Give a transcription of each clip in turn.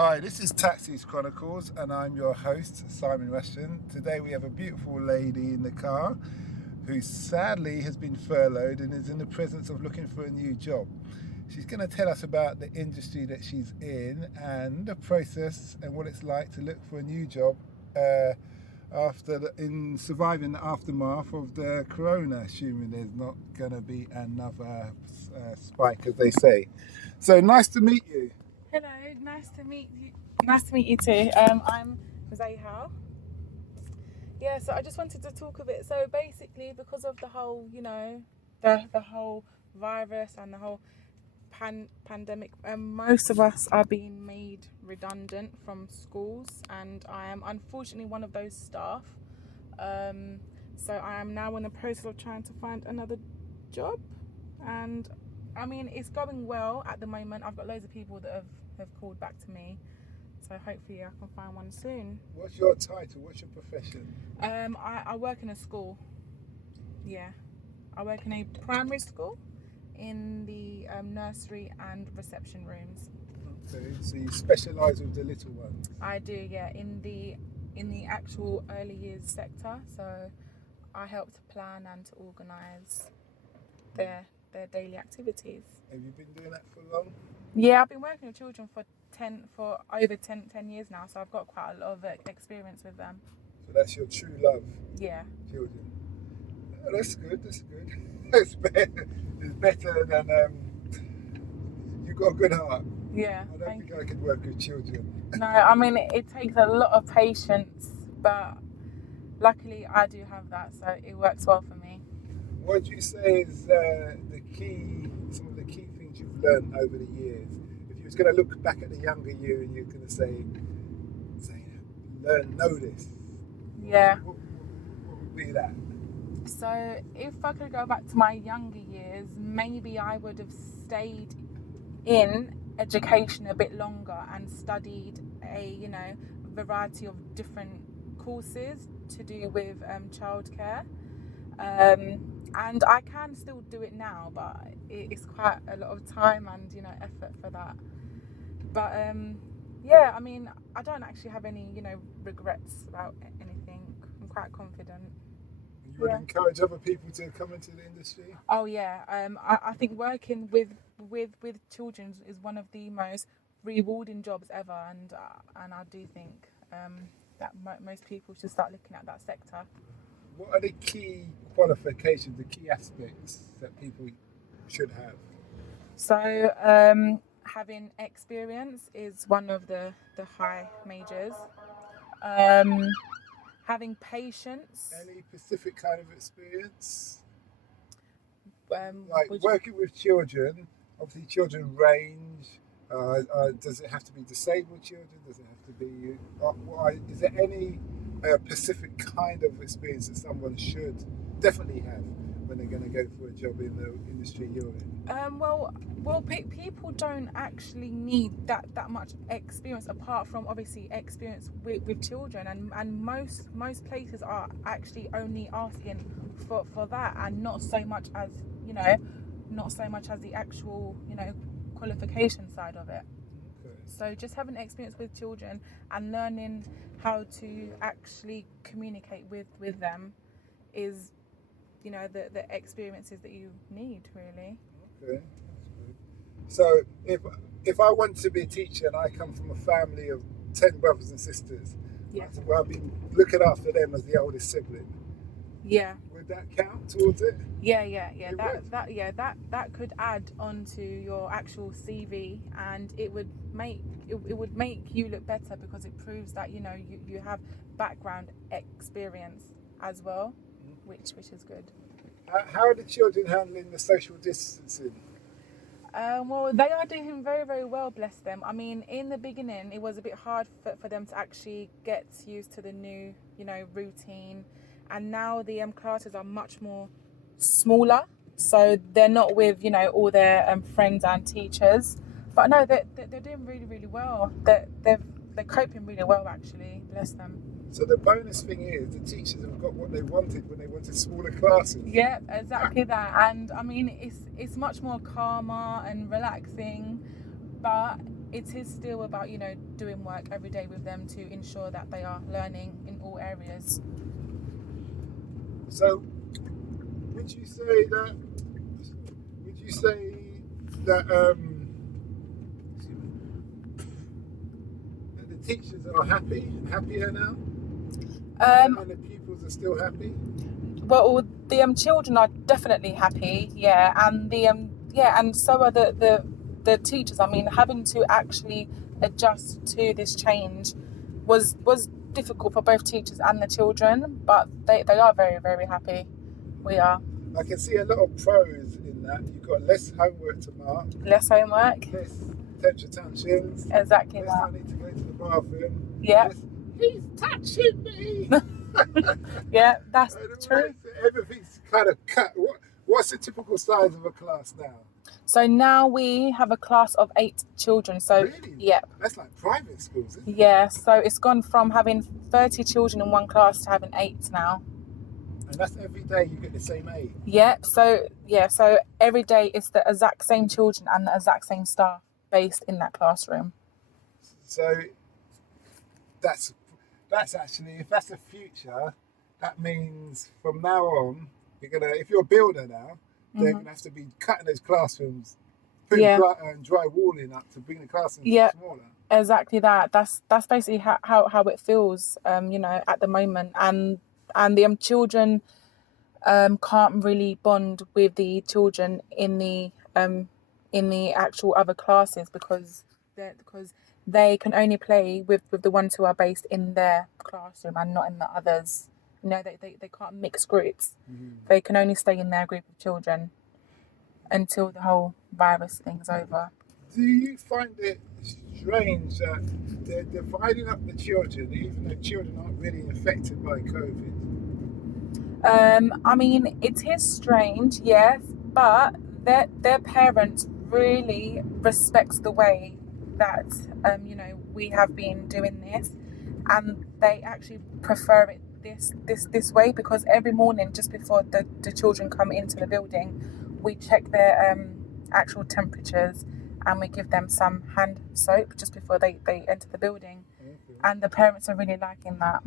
Hi, this is Chronicles, and I'm your host, Simon Weston. Today we have a beautiful lady in the car who sadly has been furloughed and is in the presence of looking for a new job. She's going to tell us about the industry that she's in and the process and what it's like to look for a new job in surviving the aftermath of the corona, assuming there's not going to be another spike, as they say. So nice to meet you. Hello, nice to meet you. Nice to meet you too. I'm Zahal. Yeah, so I just wanted to talk a bit. So basically, because of the whole, the whole virus and the whole pandemic, most of us are being made redundant from schools, and I am unfortunately one of those staff. So I am now in the process of trying to find another job, and I mean, it's going well at the moment. I've got loads of people that have called back to me. So hopefully I can find one soon. What's your title? What's your profession? I work in a school. Yeah. I work in a primary school in the nursery and reception rooms. Okay, so you specialise with the little ones? I do, yeah, in the actual early years sector. So I help to plan and to organise their daily activities. Have you been doing that for long? Yeah, I've been working with children for over 10 years now, so I've got quite a lot of experience with them. So that's your true love? Yeah. Children. Oh, that's good. It's better than you've got a good heart. Yeah. I don't think I could work with children. No, I mean it takes a lot of patience, but luckily I do have that, so it works well for me. What do you say is some of the key things you've learned over the years? If you was going to look back at the younger you and you're going to say, know this. Yeah. What would be that? So if I could go back to my younger years, maybe I would have stayed in education a bit longer and studied a variety of different courses to do with childcare. And I can still do it now, but it's quite a lot of time and effort for that. But yeah, I mean, I don't actually have any regrets about anything. I'm quite confident. You would encourage other people to come into the industry? Oh yeah, I think working with children is one of the most rewarding jobs ever, and I do think that most people should start looking at that sector. What are the key qualifications, the key aspects that people should have? So having experience is one of the high majors. Having patience. Any specific kind of experience? Like working with children, obviously children range. Does it have to be disabled children? Does it have to be... is there any specific kind of experience that someone should definitely have when they're going to go for a job in the industry you're in? Well, people don't actually need that much experience, apart from obviously experience with children, and most places are actually only asking for that, and not so much as the actual qualification side of it. Okay. So just having experience with children and learning how to actually communicate with them is the experiences that you need, really. Okay, that's good. So if I want to be a teacher and I come from a family of 10 brothers and sisters, Yeah. I've been looking after them as the oldest sibling. Yeah. Would that count towards it? Yeah. That could add onto your actual CV, and it would make you look better, because it proves that you have background experience as well, which is good. How are the children handling the social distancing? Well, they are doing very, very well, bless them. I mean, in the beginning, it was a bit hard for them to actually get used to the new, routine. And now the classes are much more smaller, so they're not with, all their friends and teachers. But no, they're doing really, really well. They're coping really well, actually, bless them. So the bonus thing is the teachers have got what they wanted when they wanted smaller classes. Yeah, exactly that. And I mean, it's much more calmer and relaxing, but it is still about, you know, doing work every day with them to ensure that they are learning in all areas. So, would you say that that the teachers are happier now, and the pupils are still happy? Well, the children are definitely happy, yeah, and and so are the teachers. I mean, having to actually adjust to this change was difficult for both teachers and the children, but they are very, very happy. We are. I can see a lot of pros in that. You've got less homework to mark, Less homework. less potential tensions. Exactly Less that. I need to go to the bathroom. Yeah. Less, he's touching me. Yeah, that's true. Everything's kind of cut. What's the typical size of a class now? So now we have a class of 8 children. So Really? yeah. That's like private schools, isn't it? Yeah, so it's gone from having 30 children in one class to having 8 now. And that's every day you get the same 8. Yeah, so every day it's the exact same children and the exact same staff based in that classroom. So that's actually, if that's the future, that means from now on, if you're a builder now, they're gonna have to be cutting those classrooms, putting dry walling up to bring the classrooms smaller. Exactly that. That's basically how it feels, you know, at the moment, and the children can't really bond with the children in the actual other classes because they can only play with the ones who are based in their classroom and not in the others. You know, they can't mix groups. They can only stay in their group of children until the whole virus thing's over. Do you find it strange that they're dividing up the children, even though children aren't really affected by COVID? I mean, it is strange, yes, but their parents really respect the way that you know, we have been doing this, and they actually prefer it this way, because every morning just before the children come into the building, we check their actual temperatures and we give them some hand soap just before they enter the building. And the parents are really liking that.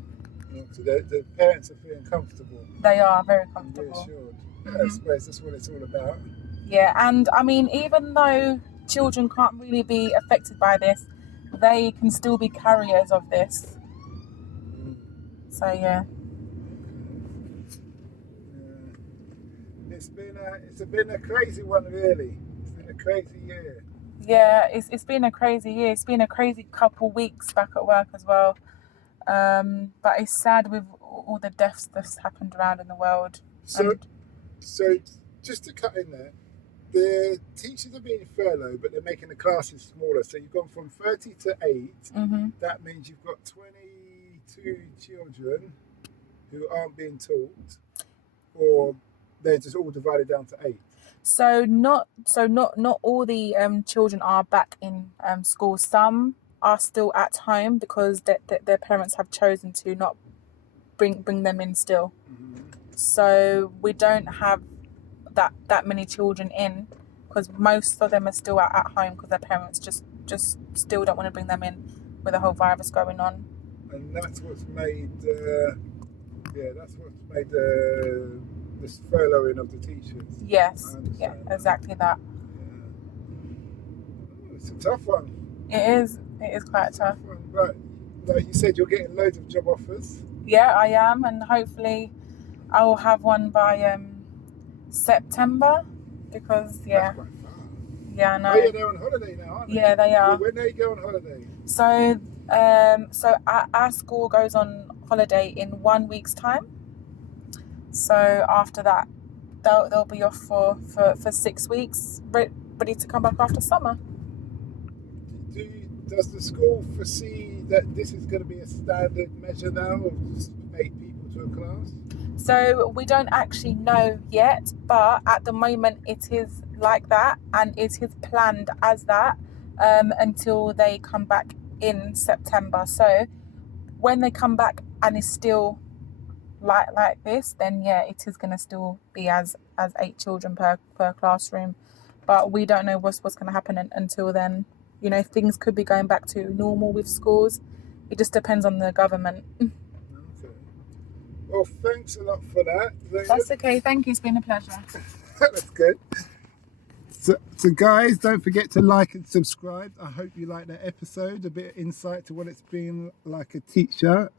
So the parents are feeling comfortable. They are very comfortable. Reassured. I suppose that's what it's all about. Yeah, and I mean, even though children can't really be affected by this, they can still be carriers of this. So yeah. It's been a crazy one, really. It's been a crazy year. Yeah, it's been a crazy year. It's been a crazy couple weeks back at work as well. But it's sad with all the deaths that's happened around in the world. So just to cut in there, the teachers are being furloughed, but they're making the classes smaller. So you've gone from 30 to 8. That means you've got 22 children who aren't being taught, or they're just all divided down to 8. So not all the children are back in school. Some are still at home because their parents have chosen to not bring them in still. So we don't have that many children in, because most of them are still at home because their parents just still don't want to bring them in with the whole virus going on. And that's what's made this furloughing of the teachers. Yes, yeah, exactly that. Yeah. It's a tough one. It is quite tough. But like you said, you're getting loads of job offers. Yeah, I am, and hopefully I will have one by September, because That's quite far. yeah, I know. Oh yeah, they're on holiday now, aren't they? Yeah, they are. When they go on holiday? So our school goes on holiday in 1 week's time. So after that, they'll be off for 6 weeks, ready to come back after summer. Does the school foresee that this is going to be a standard measure now of just 8 people to a class? So we don't actually know yet, but at the moment it is like that, and it is planned as that until they come back in September. So when they come back and it's still like this, then yeah, it is going to still be as 8 children per classroom. But we don't know what's going to happen until then. you know, things could be going back to normal with schools. It just depends on the government. Okay. Well, thanks a lot for that. That's okay. Thank you. It's been a pleasure. That's good. So guys, don't forget to like and subscribe. I hope you like that episode. A bit of insight to what it's been like a teacher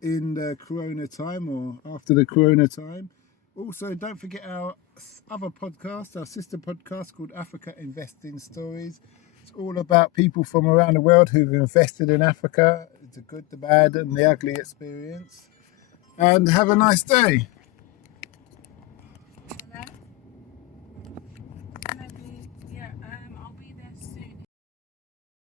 in the Corona time or after the Corona time. Also, don't forget our other podcast, our sister podcast called Africa Investing Stories. It's all about people from around the world who've invested in Africa. The good, the bad, and the ugly experience. And have a nice day.